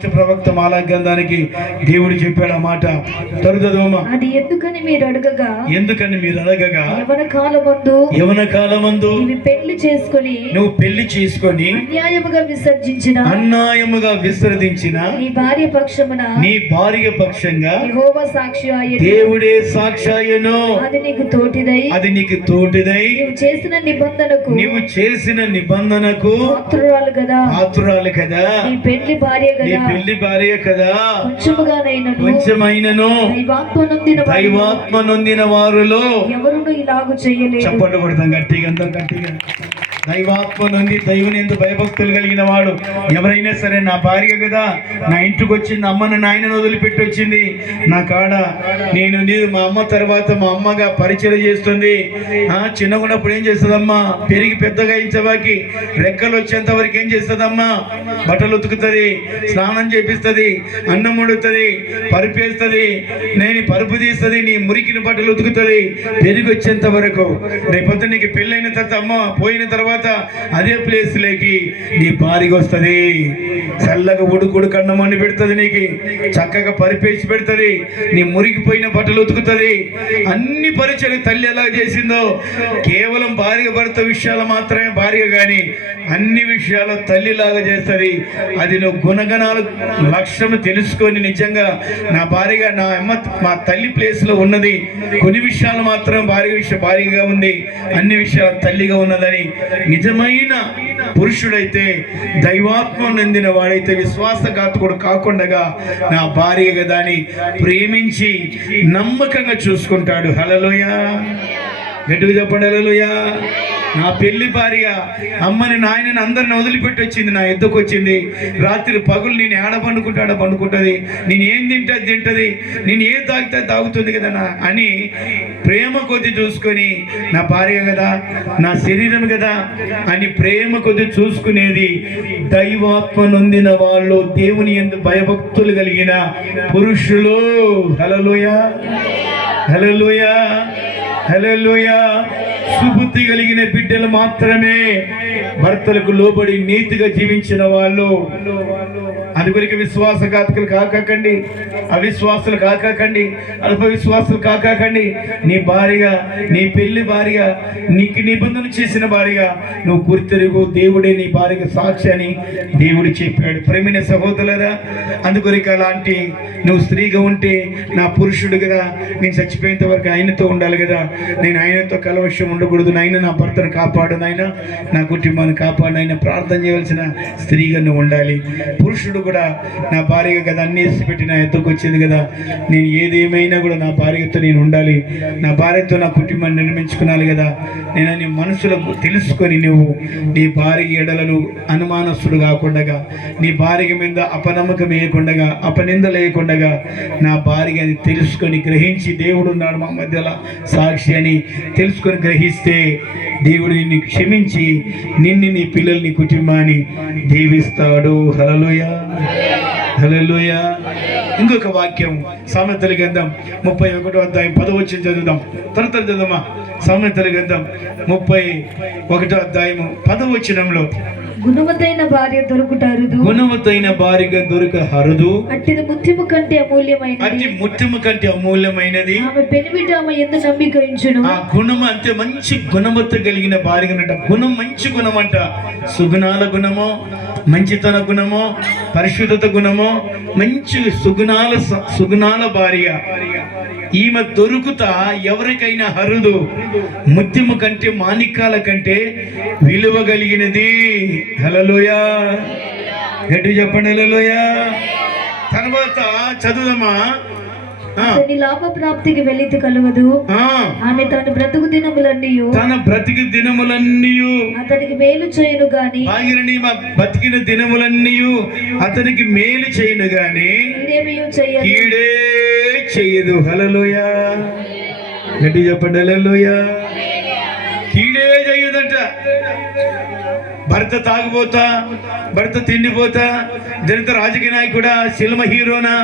First ప్రవక్త మాలా గ్రంథానికి దేవుడు చెప్పాడు ఆ మాట. తరుదోమ అది ఎందుకని మీరు అడగగా యవన కాలమందు ఇవి పెళ్లి చేసుకొని నువ్వు పెళ్లి చేసుకొని అన్యాయముగా విసర్జించిన నీ భార్య పక్షంగా యెహోవా సాక్షి ఆయను, దేవుడే సాక్షాయను. అది నీకు తోటిదై నువ్వు చేసిన నిబంధనకు పాత్రురాలు కదా. నీ పెళ్లి భార్య కదా కొంచెమైనను దైవాత్మ నొందిన వారిలో ఎవరును ఇలాగు చేయలేదు. చప్పట్లు కొడతాం గట్టిగా, అంతా గట్టిగా. దైవాత్మ నుండి దైవుని ఎందు భయభక్తులు కలిగిన వాడు ఎవరైనా సరే, నా భార్య కదా, నా ఇంటికి వచ్చింది, అమ్మను నాయనను వదిలిపెట్టి వచ్చింది నా కాడ, నేను మా అమ్మ తర్వాత మా అమ్మగా పరిచయం చేస్తుంది. చిన్నగున్నప్పుడు ఏం చేస్తుందమ్మా, పెరిగి పెద్దగా ఇంచవాకి రెక్కలు వచ్చేంత వరకు ఏం చేస్తుందమ్మా, బట్టలు ఉతుకుతుంది, స్నానం చేపిస్తుంది, అన్నం వండుతుంది, పరుపు వేస్తుంది, నేను పరుపు తీస్తుంది, నీ మురికిన బట్టలు ఉతుకుతుంది పెరిగి వచ్చేంత వరకు. రేపొద్దు నీకు పెళ్ళైన తర్వాత అమ్మ పోయిన తర్వాత అదే ప్లేస్ లేకి నీ భార్య వస్తుంది, చల్లగా ఉడుకుడు కన్నం వండి పెడుతుంది, నీకు చక్కగా పరిపేసి పెడుతుంది, నీ మురిగిపోయిన బట్టలు ఉతుకుతుంది. అన్ని పరిచయం తల్లి ఎలా చేసిందో, కేవలం భార్య భర్త విషయాలు మాత్రమే భార్య గాని అన్ని విషయాలు తల్లిలాగా చేస్తుంది. అది నువ్వు గుణగణాలు లక్ష్యం తెలుసుకొని నిజంగా నా భార్యగా, నా అమ్మ మా తల్లి ప్లేస్ లో ఉన్నది, కొన్ని విషయాలు మాత్రం భార్యగా ఉంది, అన్ని విషయాలు తల్లిగా ఉన్నదని నిజమైన పురుషుడైతే, దైవాత్మ నొందిన వాడైతే, విశ్వాసఘాతకుడు కాకుండా నా భార్య కదా అని ప్రేమించి నమ్మకంగా చూసుకుంటాడు. హల్లెలూయా, గట్టిగా చెప్పండి హల్లెలూయా. నా పెళ్లి భార్య అమ్మని నాయనని అందరిని వదిలిపెట్టి వచ్చింది, నా ఎద్దుకు వచ్చింది. రాత్రి పగులు నేను ఆడ పండుకుంటుంది, నేను ఏం తింటది, నేను ఏం తాగుతుంది కదా అని ప్రేమ కొద్ది చూసుకొని, నా భార్య కదా, నా శరీరం కదా అని ప్రేమ కొద్ది చూసుకునేది దైవాత్మ నొందిన వాళ్ళు, దేవుని యందు భయభక్తులు కలిగిన పురుషులు. హల్లెలూయా, హల్లెలూయా, హల్లెలూయా. సుబుద్ధి కలిగిన బిడ్డలు మాత్రమే భర్తలకు లోబడి నీతిగా జీవించిన వాళ్ళు. అందుకొరికి విశ్వాసఘాతకులు కాకండి, అవిశ్వాసులు కాకండి, అల్ప విశ్వాసులు కాకండి. నీ భార్యగా, నీ పెళ్లి భార్య, నీకు నిబంధన చేసిన భార్య నువ్వు గుర్తెరుగు, దేవుడే నీ భార్యకు సాక్షి అని దేవుడు చెప్పాడు. ప్రేమైన సహోదరులారా, అందుకొరికి అలాంటి నువ్వు స్త్రీగా ఉంటే, నా పురుషుడు కదా, నేను చచ్చిపోయేంత వరకు ఆయనతో ఉండాలి కదా, నేను ఆయనతో కలవశం ఉండకూడదు, నాయన నా భర్తను కాపాడు, నాయన నా కుటుంబాన్ని కాపాడు, నాయన ప్రార్థన చేయవలసిన స్త్రీగా నువ్వు ఉండాలి. పురుషుడు కూడా నా భార్య కదా, అన్ని పెట్టి నా ఎత్తుకు వచ్చింది కదా, నేను ఏదేమైనా కూడా నా భార్యతో నేను ఉండాలి, నా భార్యతో నా కుటుంబాన్ని నిర్మించుకున్నాను కదా, నేను నీ మనసులో తెలుసుకొని నువ్వు నీ భార్య ఎడలను అనుమానస్తుడు కాకుండా, నీ భార్య మీద అపనమ్మకం వేయకుండా, అపనిందలు వేయకుండా, నా భార్య అని తెలుసుకొని గ్రహించి, దేవుడు ఉన్నాడు మా మధ్యలో సాక్షి అని తెలుసుకొని గ్రహిస్తే దేవుడు నిన్ను క్షమించి నిన్ను, నీ పిల్లల్ని, కుటుంబాన్ని దీవిస్తాడు. హల్లెలూయా, హల్లెలూయా. ఇంకొక వాక్యం సామెతల గ్రంథం 31వ అధ్యాయం 10వ వచనం చదువుదాం. త్వరగా చదువుదామా. సామెతల గ్రంథం 31వ అధ్యాయం 10వ వచనంలో, గుణవతైన భార్య దొరుకుట అరుదు, గుణవతైన భార్యగా దొరక హరుదు, అట్టిది ముత్యము కంటే అమూల్యమైనది, అట్టి ముత్యము కంటే అమూల్యమైనది, ఆమె పెనిమిటి ఆమె యందు నమ్మిక ఉంచును. ఆ గుణం అంతే మంచి గుణవత కలిగిన భార్య అంట. గుణం మంచి గుణం అంట, సుగుణాల గుణమో, మంచితన గుణమో, పరిశుద్ధత గుణమో, మంచి సుగుణాల భార్య ఈమె దొరుకుతా ఎవరికైనా హరుదు, ముత్యము కంటే, మాణిక్యాల కంటే విలువ కలిగినది. హల్లెలూయా, గట్టి చెప్పండి హల్లెలూయా. తర్వాత చదువుదామా. లాభ ప్రాప్తికి వెళ్ళితే కలుగదు, ఆమె తన బ్రతుకు దినములన్నీ అతనికి మేలు చేయను గాని, బతికిన దినములన్నీ అతనికి మేలు చేయను గాని కీడే చెయ్యదు. హల్లెలూయా, గట్టి చెప్పండి హల్లెలూయా. కీడే చెయ్యదంట. భర్త తాగుపోతా, భర్త తిండిపోతా, దళిత రాజకీయ నాయకుడా, సినిమా హీరోనా,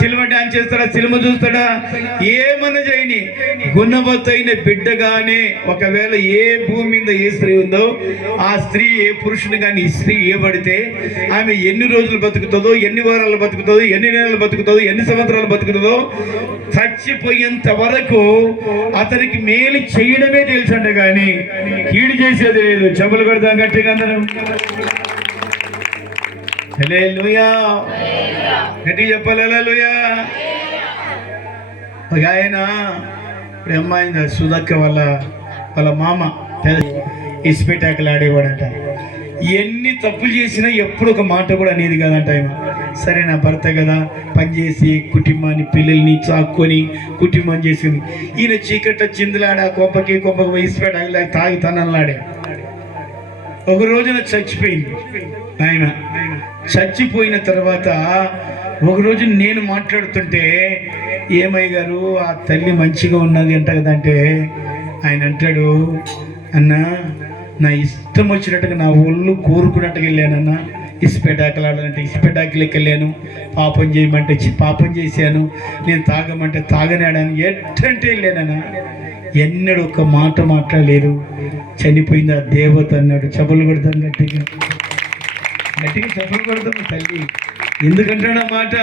సినిమా డాన్స్ చేస్తాడా, సినిమా చూస్తాడా, ఏమన్నా చేయని గుణవత్తైన బిడ్డగానే ఒకవేళ ఏ భూమి మీద ఏ స్త్రీ ఉందో ఆ స్త్రీ ఏ పురుషుని కానీ ఈ స్త్రీ ఇవ్వబడితే ఆమె ఎన్ని రోజులు బతుకుతుందో, ఎన్ని వారాలు బతుకుతుందో, ఎన్ని నెలలు బతుకుతుందో, ఎన్ని సంవత్సరాలు బతుకుతుందో, చచ్చిపోయేంత వరకు అతనికి మేలు చేయడమే తెలుసంట కానీ కీడు చేసేది లేదు. చెప్పులు కొడతాం గట్టిగా అందరం. హల్లెలూయా, గట్టిగా చెప్పాలి హల్లెలూయా. ఒక ఆయన ఇప్పుడు అమ్మాయింది సుధక్క వాళ్ళ మామ ఇస్పెటాకులు ఆడేవాడంట. ఎన్ని తప్పులు చేసినా ఎప్పుడు ఒక మాట కూడా అనేది కదంట. ఆయన సరే నా భర్త కదా, పనిచేసి కుటుంబాన్ని పిల్లల్ని చాక్కొని కుటుంబం చేసింది. ఈయన చీకట్ల చిందులాడ కొంపకి ఇస్పెటాకులు తాగి తనలాడే. ఒక రోజున చచ్చిపోయింది. ఆయన చచ్చిపోయిన తర్వాత ఒకరోజు నేను మాట్లాడుతుంటే, ఏమయ్య గారు ఆ తల్లి మంచిగా ఉన్నది అంట కదంటే, ఆయన అంటాడు, అన్నా నా ఇష్టం వచ్చినట్టుగా నా ఒళ్ళు కోరుకున్నట్టుగా వెళ్ళానన్నా. ఇసుపెటాకులు ఆడాలంటే ఇసుపెటాకులకి వెళ్ళాను, పాపం చేయమంటే పాపం చేశాను, నేను తాగమంటే తాగనాడాను, ఎట్టంటే వెళ్ళానన్నా. ఎన్నడూ ఒక మాట మాట్లాడలేదు. చనిపోయింది ఆ దేవత అన్నాడు. చెప్పులు కొడతాం గట్టిగా, గట్టిగా చెప్పులు కొడతాం. తల్లి ఎందుకంటాడు ఆ మాట?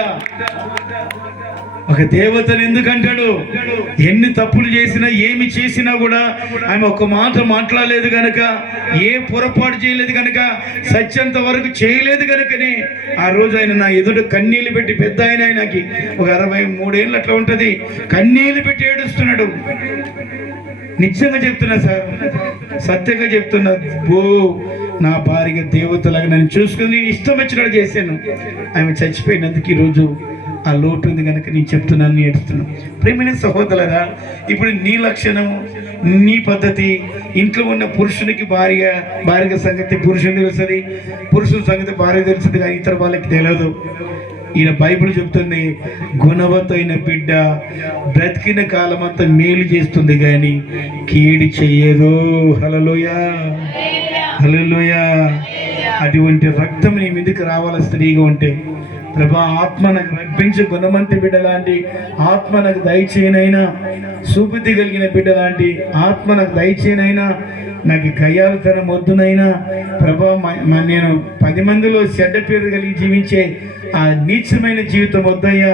ఒక దేవతను ఎందుకంటాడు? ఎన్ని తప్పులు చేసినా ఏమి చేసినా కూడా ఆమె ఒక మాట మాట్లాడలేదు కనుక, ఏ పొరపాటు చేయలేదు కనుక, సత్యంత వరకు చేయలేదు కనుకనే ఆ రోజు ఆయన నా ఎదుట కన్నీళ్ళు పెట్టి, పెద్ద ఆయనకి ఒక 63 ఏళ్ళు అట్లా ఉంటుంది, కన్నీళ్ళు పెట్టి ఏడుస్తున్నాడు. నిజంగా చెప్తున్నా సార్, సత్యంగా చెప్తున్నా. నా భార్య దేవతలాగా నన్ను చూసుకుని ఇష్టం వచ్చినట్టు చేశాను. ఆమె చచ్చిపోయినందుకు ఈరోజు ఆ లోటు ఉంది కనుక నేను చెప్తున్నాను, ఏడుస్తున్నాను. ప్రేమైన సహోదరులారా, ఇప్పుడు నీ లక్షణము, నీ పద్ధతి, ఇంట్లో ఉన్న పురుషునికి భార్య సంగతి పురుషుని తెలుస్తుంది, పురుషుని సంగతి భార్య తెలుస్తుంది, కానీ ఇతర వాళ్ళకి తెలియదు. ఈయన బైబిల్ చెప్తుంది, గుణవత్తైన బిడ్డ బ్రతికిన కాలం అంతా మేలు చేస్తుంది కానీ కీడి చెయ్యదు. హల్లెలూయా, హల్లెలూయా. అటువంటి రక్తం నీ మీదకి రావాల స్త్రీగా ఉంటే. ప్రభా, ఆత్మ నాకు రప్పించి గుణమంతి బిడ్డ లాంటి ఆత్మ నాకు దయచేయనైనా, సుబుద్ధి కలిగిన బిడ్డ లాంటి ఆత్మ నాకు దయచేయనైనా, నాకు గయ్యాలతనం వద్దునైనా. ప్రభా, నేను 10 మందిలో చెడ్డ పేరు కలిగి జీవించే ఆ నీచమైన జీవితం వద్దయ్యా.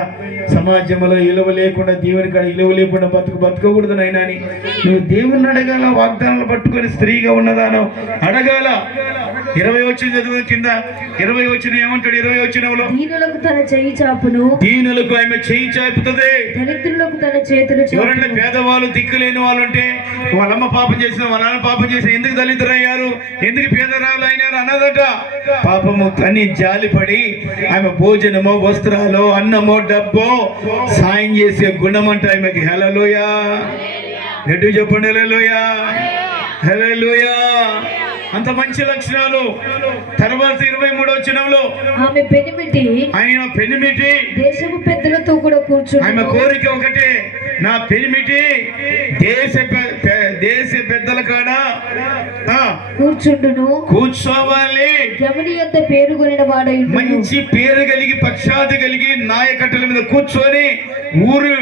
సమాజంలో ఇలువ లేకుండా, దేవుని కాడ ఇలువ లేకుండా బతకకూడదునైనా అని నువ్వు దేవుణ్ణి అడగాల. వాగ్దానాలు పట్టుకొని స్త్రీగా ఉన్నదానో అడగాల. 20 వచ్చిన చదువు కింద 20 వచ్చిన ఏమంటాడు? 20 వచ్చినలో దీనులకు తన చెయ్యి చాపును, దీనులకు ఆమె చెయ్యి చాపుతుంది, దరిద్రులకు తన చేతులు చాపును. ఎవరంటే పేదవాళ్ళు, దిక్కులేని వాళ్ళు ఉంటే, వాళ్ళమ్మ పాపం చేసిన, వాళ్ళ నాన్న పాపం చేసిన, ఎందుకు దళితులయ్యారు, ఎందుకు పేదరాలు అయినారు అన్నదట. పాపము తని జాలిపడి ఆమె భోజనమో, వస్త్రాలు, అన్నమో, డబ్బో సాయం చేసే గుణం అంట ఆమెకి. హల్లెలూయా, గట్టిగా చెప్పండి హల్లెలూయా, హల్లెలూయా. అంత మంచి లక్షణాలు. తర్వాత 23వ వచనంలో ఆమె పెనిమిటి, ఆయన పెనిమిటి దేశపు పెద్దలతో కూడా కూర్చుని, ఆమె కోరిక ఒకటే, నా పెనిమిటి దేశ పెద్దల కాడ కూర్చుండును, కూర్చోవాలి. గమని యొద్ద పేరు కొనిన వాడై మంచి పేరు కలిగి, పక్షాది కలిగి, నాయకట్ల మీద కూర్చొని, ఊరు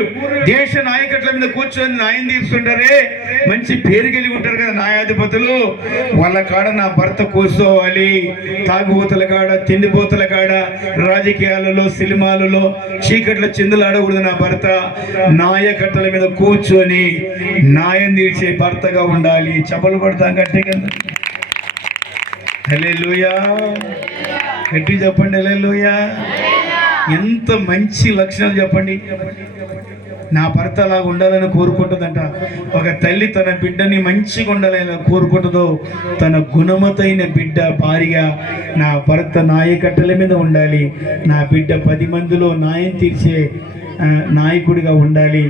దేశ నాయకట్ల మీద కూర్చొని న్యాయం తీస్తుంటారే, మంచి పేరు కలిగి ఉంటారు కదా న్యాయాధిపతులు. వాళ్ళ కాడ నా భర్త కూర్చోవాలి. తాగుబోతుల కాడ, తిండిపోతుల కాడ, రాజకీయాలలో, సినిమాలలో చీకట్ల చిందులు ఆడకూడదు. నా భర్త నాయకట్టల మీద కూర్చొని న్యాయం తీర్చే భర్తగా ఉండాలి. చపలు కొడతాం గట్టిగా. హల్లెలూయా, గట్టి చెప్పండి హల్లెలూయా. ఎంత మంచి లక్షణాలు చెప్పండి. నా భర్త అలా ఉండాలని కోరుకుంటుందంట. ఒక తల్లి తన బిడ్డని మంచిగా ఉండాలని కోరుకుంటుందో, తన గుణమతైన బిడ్డ భార్య, నా భర్త నాయకట్టల మీద ఉండాలి, నా బిడ్డ 10 మందిలో న్యాయం తీర్చే నాయకుడిగా ఉండాలి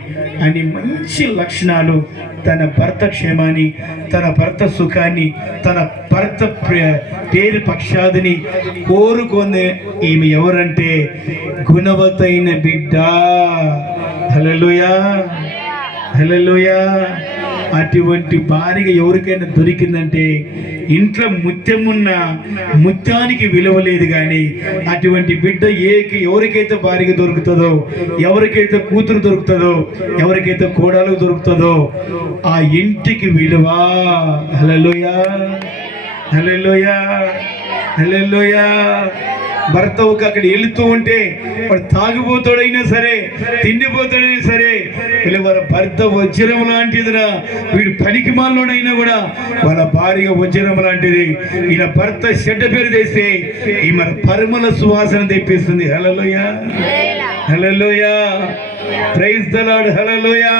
అని మంచి లక్షణాలు. తన భర్త క్షేమాన్ని, తన భర్త సుఖాన్ని, తన భర్త పేరు పక్షాదిని కోరుకొని ఈమె ఎవరంటే గుణవతైన బిడ్డ. హల్లెలూయా, హల్లెలూయా. అటువంటి భార్య ఎవరికైనా దొరికిందంటే ఇంట్లో ముత్యమున్న ముత్యానికి విలువ లేదు. కానీ అటువంటి బిడ్డ ఎవరికైతే భార్య దొరుకుతుందో, ఎవరికైతే కూతురు దొరుకుతుందో, ఎవరికైతే కోడలు దొరుకుతుందో ఆ ఇంటికి విలువ. హల్లెలూయా, హల్లెలూయా, హల్లెలూయా. భర్త అక్కడ వెళుతూ ఉంటే వాడు తాగిపోతాడైనా సరే, తిండిపోతాడైనా సరే, వాళ్ళ భర్త వజ్రం లాంటిదిరా, వీడు పనికి మాలోనైనా కూడా వాళ్ళ భార్య వజ్రం లాంటిది. ఈయన భర్త చెడ్డ పేరు తెస్తే ఈమె పరిమళ సువాసన తెప్పిస్తుంది. హల్లెలూయా, హల్లెలూయా, ప్రైజ్ ది లార్డ్, హల్లెలూయా.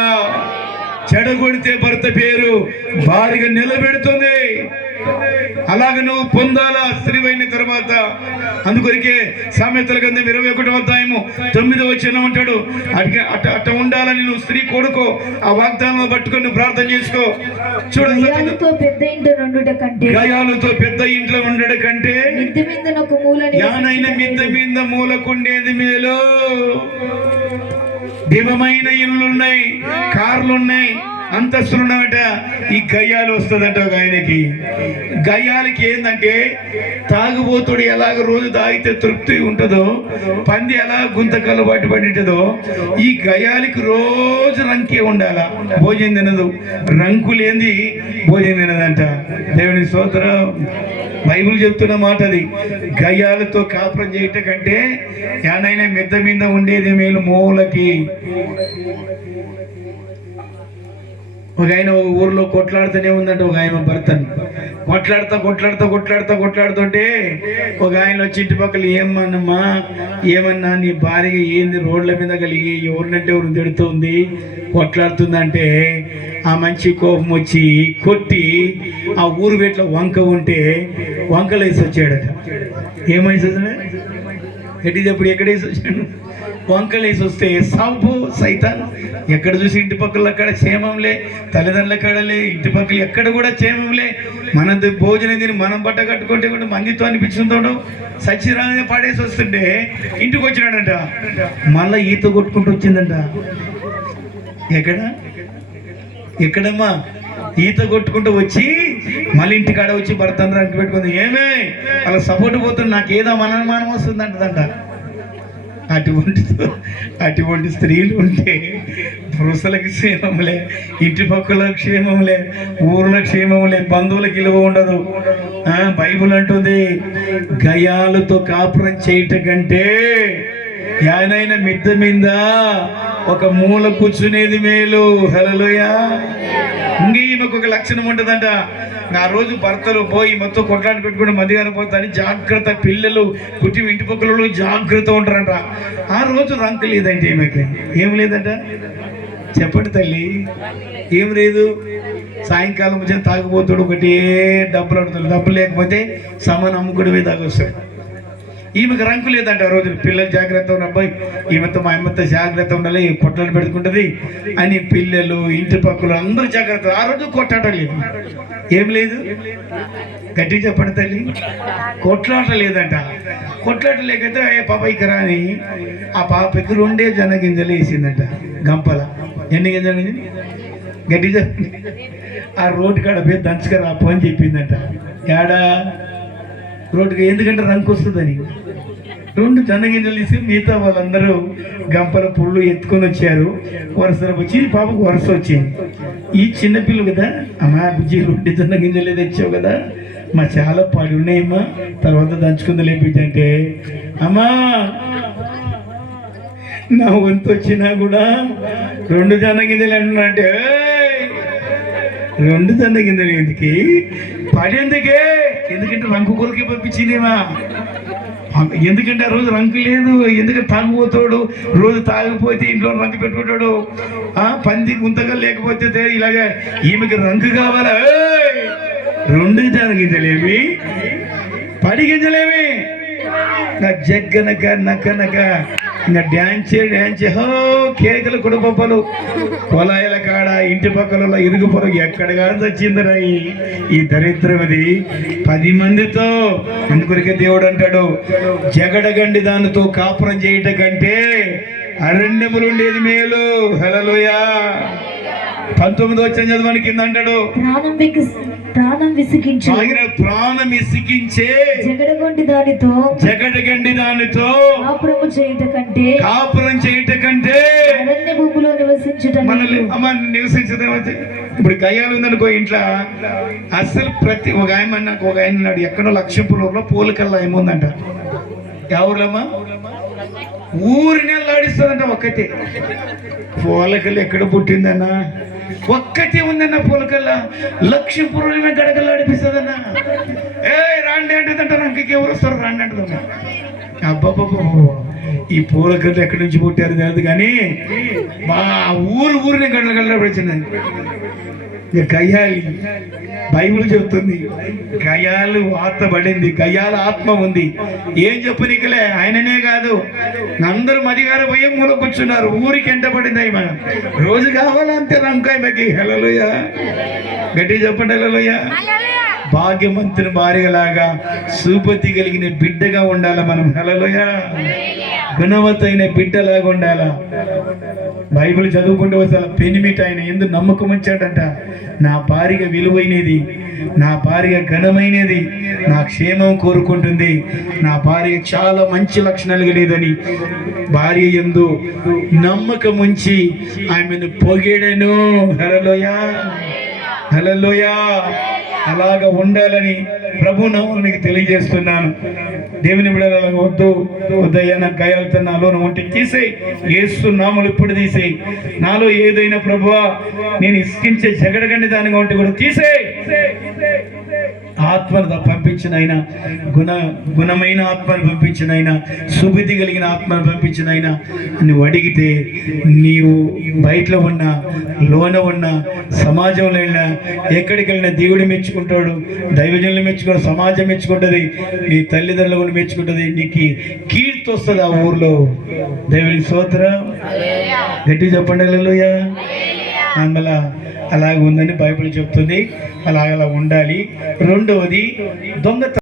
చెడగొడితే భర్త పేరు భార్యగా నిలబెడుతుంది. అలాగ నువ్వు పొందాలా స్త్రీవైన తర్వాత. అందుకొరికే సామెతల గ్రంథం 21వ అధ్యాయము 9వ వచనం అంటాడు, అట్ట ఉండాలని నువ్వు స్త్రీ కొడుకో, ఆ వాగ్దానం పట్టుకొని నువ్వు ప్రార్థన చేసుకో. చూడండి, గయాలతో పెద్ద ఇంట్లో నుండుట కంటే, గయాలతో పెద్ద ఇంట్లో ఉండట కంటే మిద్దె మీద ఒక మూలని యానైన మిద్దె మీద మూలకుండేది మేలు. దివ్యమైన ఇళ్ళున్నాయి, కార్లున్నాయి, అంతస్తులున్నామట. ఈ గయ్యాలు వస్తుందంట ఒక ఆయనకి. గయ్యాలకి ఏంటంటే తాగుబోతుడు ఎలాగ రోజు తాగితే తృప్తి ఉంటుందో, పంది ఎలా గుంతకలు పట్టుబడి ఉంటుందో, ఈ గయ్యాలకి రోజు రంకే ఉండాల. భోజనం తినదు, రంకు లేని భోజనం తినదంట. దేవుని స్తోత్రం. బైబిల్ చెప్తున్న మాట అది. గయ్యాలతో కాపురం చేయటం కంటే ఏనైనా మిద్ద మీద ఉండేది మేలు మూలకి. ఒక ఆయన ఊర్లో కొట్లాడుతూనే ఉందంట ఒక ఆయన భర్తని. కొట్లాడుతుంటే ఒక ఆయన వచ్చి ఇంటి పక్కల, ఏమన్నా నీ భార్య ఏంది రోడ్ల మీద కలిగి ఎవరినంటే ఎవరు తిడుతుంది, కొట్లాడుతుందంటే ఆ మంచి కోపం వచ్చి కొట్టి ఆ ఊరు వేట్ల వంక ఉంటే వంకలేసి వచ్చాడట. ఏమైసి వచ్చాడు? ఎప్పుడు ఎక్కడేసి వచ్చాడు? వంకలేసి వస్తే సాపు సైతాన్. ఎక్కడ చూసి ఇంటి పక్కల అక్కడ క్షేమంలే, తల్లిదండ్రుల కాడలే, ఇంటి పక్కల ఎక్కడ కూడా క్షేమంలే. మన భోజనం తిని మనం బట్ట కట్టుకుంటే కూడా మందితో అనిపించుకుంటాడు. సచ్చిరానే పడేసి వస్తుంటే ఇంటికి వచ్చినాడంట. మళ్ళీ ఈత కొట్టుకుంటూ వచ్చిందంట. ఎక్కడమ్మా? ఈత కొట్టుకుంటూ వచ్చి మళ్ళీ ఇంటికాడ వచ్చి భర్త అందరూ అంటి పెట్టుకుంది. ఏమే అలా సపోర్ట్ పోతుంది, నాకు ఏదో మనమానం వస్తుందంటదంట. అటువంటి స్త్రీలు ఉంటే పురుషులకు క్షేమంలే, ఇంటి పక్కల క్షేమంలే, ఊర్ల క్షేమంలే, బంధువులకు విలువ ఉండదు. బైబుల్ అంటుంది, గయాలతో కాపురం చేయటం కంటే యానైనా మిద్ద మీద ఒక మూల కూర్చునేది మేలు. హల్లెలూయా. ఈమెకు ఒక లక్షణం ఉంటుందంట. ఆ రోజు భర్తలు పోయి మొత్తం కొట్లాడి పెట్టుకుని మధ్యగానే పోతాని జాగ్రత్త, పిల్లలు పుట్టి ఇంటి పక్కల జాగ్రత్త ఉంటారంట. ఆ రోజు రంకు లేదంటే ఈమెకి. ఏం లేదంట చెప్పండి తల్లి, ఏం లేదు. సాయంకాలం వచ్చి తాగిపోతాడు, ఒకటే డబ్బులు అడుగుతాడు. డబ్బు లేకపోతే సమాన అమ్ముకుడివే తాగొస్తాడు. ఈమెకు రంకు లేదంట. ఆ రోజు పిల్లలు జాగ్రత్త ఉన్న, అబ్బాయి ఈమెతో మా అమ్మతో జాగ్రత్త ఉండాలి, కొట్లాట పెట్టుకుంటుంది అని పిల్లలు ఇంటి పక్కలు అందరూ జాగ్రత్త. ఆ రోజు కొట్లాట లేదు. ఏం లేదు? గట్టిగా చెప్పండి తల్లి. కొట్లాట లేదంట. కొట్లాట లేకపోతే పాప ఇక్కడ అని ఆ పాపకి 2 జనగింజలు వేసిందంట గంపల. ఎన్ని గింజలు? గట్టిగా చెప్పండి. ఆ రోడ్డు కాడ పోయి దంచుకరా అని చెప్పిందంట. ఏడా రోడ్డుకి, ఎందుకంటే రంకు వస్తుందని. 2 జనగింజలు ఇస్తే మిగతా వాళ్ళందరూ గంపల పుళ్ళు ఎత్తుకొని వచ్చారు. వరుసలకు వచ్చి పాపకు వరుస వచ్చింది. ఈ చిన్నపిల్లలు కదా, అమ్మా బుజ్జి 2 జనగింజలు తెచ్చావు కదా, మా చాలా పాడు ఉన్నాయమ్మా, తర్వాత దంచుకుంది లేపించంటే, అమ్మా నా వంతు వచ్చినా కూడా 2 జనగింజలు అంటున్నాంటే, 2 జనగింజలు ఎందుకు పడేందుకే? ఎందుకంటే రంకు కొరకే పంపించిందేమా. ఎందుకంటే ఆ రోజు రంకు లేదు. ఎందుకంటే తాగుపోతాడు, రోజు తాగిపోతే ఇంట్లో రంకు పెట్టుకుంటాడు. పంది గుంతగా లేకపోతే ఇలాగే ఈమెకి రంకు కావాలా? 2 జనగింజలేవి, 10 గింజలేవి. నా జగ్గనక నక్కనక ఇంకా డ్యాన్స్ హో కేకలు కుడపలు, కొలాయిల కాడ ఇంటి పక్కల ఇరుగు పొరుగు ఎక్కడ కాదు వచ్చిందిరా ఈ దరిద్రమది 10 మందితో. అందుకొరికే దేవుడు అంటాడు, జగడగండి దానితో కాపురం చేయటం కంటే అరణ్యములు ఉండేది మేలు. హల్లెలూయా. 19 వచ్చిన చదవని కింద అంటాడు, ప్రాణం విసిగించు తాగిన ప్రాణం ఇసికించే జగడగొండి దానితో జగడగండి దానితో కాపురము చేయుట కంటే కాపురం చేయట కంటే అరణ్య భూమిలో నివసించుట మనల్ని అమ్మ నివసించడం అంటే ఇప్పుడు గయ్యాలు ఉందనుకో ఇంట్లో అసలు ప్రతి ఒక ఆయన నాకు ఒక ఆయన ఉన్నాడు ఎక్కడో లక్ష్మీపురంలో పూలకల్లా ఏముందంట, ఎవరులమ్మా ఊరిని ఆడిస్తుందంట ఒక్కతే. పూలకల్లా ఎక్కడ పుట్టిందన్నా, ఒక్కతే ఉందన్న పూలకల్లా, లక్ష్మీపురమే గడగల్లా ఆడిపిస్తుందన్న. రాండి అంటుందంట, నాకు ఎవరు వస్తారు రాండి అంటుందన్న. అబ్బాబాబా ఈ పూలకల్లు ఎక్కడి నుంచి పుట్టారు తెలియదు కానీ మా ఊరిని గడగల్లా వచ్చింది. ఇక గయ్యాలి బైబిల్ చెప్తుంది, గయాలు ఆత్మ పడింది, గయాల ఆత్మ ఉంది. ఏం చెప్పు నీకులే, ఆయననే కాదు అందరూ మదిగారు పోయే మూల కూర్చున్నారు. ఊరికి ఎంట పడింది అయ్యమ, రోజు కావాలంతే రంకాయ మగ్గి. హల్లెలూయా, గట్టి చెప్పండి హల్లెలూయా. భాగ్యవంతుని భార్యలాగా సుపతి కలిగిన బిడ్డగా ఉండాలి మనం. హల్లెలూయా, గుణవత్తైన బిడ్డలాగా ఉండాలా. బైబిల్ చదువుకుంటూ అసలు పెనిమిటి ఆయన ఎందుకు నమ్మకం ఉంచాడంట, నా భార్య విలువైనది, నా భార్య ఘనమైనది, నా క్షేమం కోరుకుంటుంది, నా భార్య చాలా మంచి లక్షణాలు కలిగేదని భార్య యందు నమ్మకం ఉంచి ఆమెను పొగిడెను. హల్లెలూయా, హల్లెలూయా. అలాగా ఉండాలని ప్రభు నామమున తెలియజేస్తున్నాను. దేవుని బిడ్డల వద్దు ఉదయ నాకు గాయాలతో నాలో ఉంటే తీసేయి, యేసు నామములు ఇప్పుడు తీసేయి. నాలో ఏదైనా ప్రభువా నేను ఇసుకించే జగడగండి దానిగా ఉంటే కూడా తీసేయి. ఆత్మను పంపించిన ఆయన, గుణమైన ఆత్మను పంపించిన ఆయన, సుబుద్ధి కలిగిన ఆత్మను పంపించిన ఆయన నువ్వు అడిగితే నీవు బయటలో ఉన్నా లోన ఉన్నా సమాజంలో వెళ్ళినా ఎక్కడికి వెళ్ళినా దేవుడు మెచ్చుకుంటాడు, దైవజనులు మెచ్చుకుంటాడు, సమాజం మెచ్చుకుంటుంది, నీ తల్లిదండ్రులు కూడా మెచ్చుకుంటుంది, నీకు కీర్తి వస్తుంది ఆ ఊర్లో. దేవుని స్తోత్రం, గట్టి చెప్పండి హల్లెలూయా. అందువల్ల అలాగ ఉందని బైబిల్ చెప్తుంది, అలా ఉండాలి. రెండవది దొంగతనం.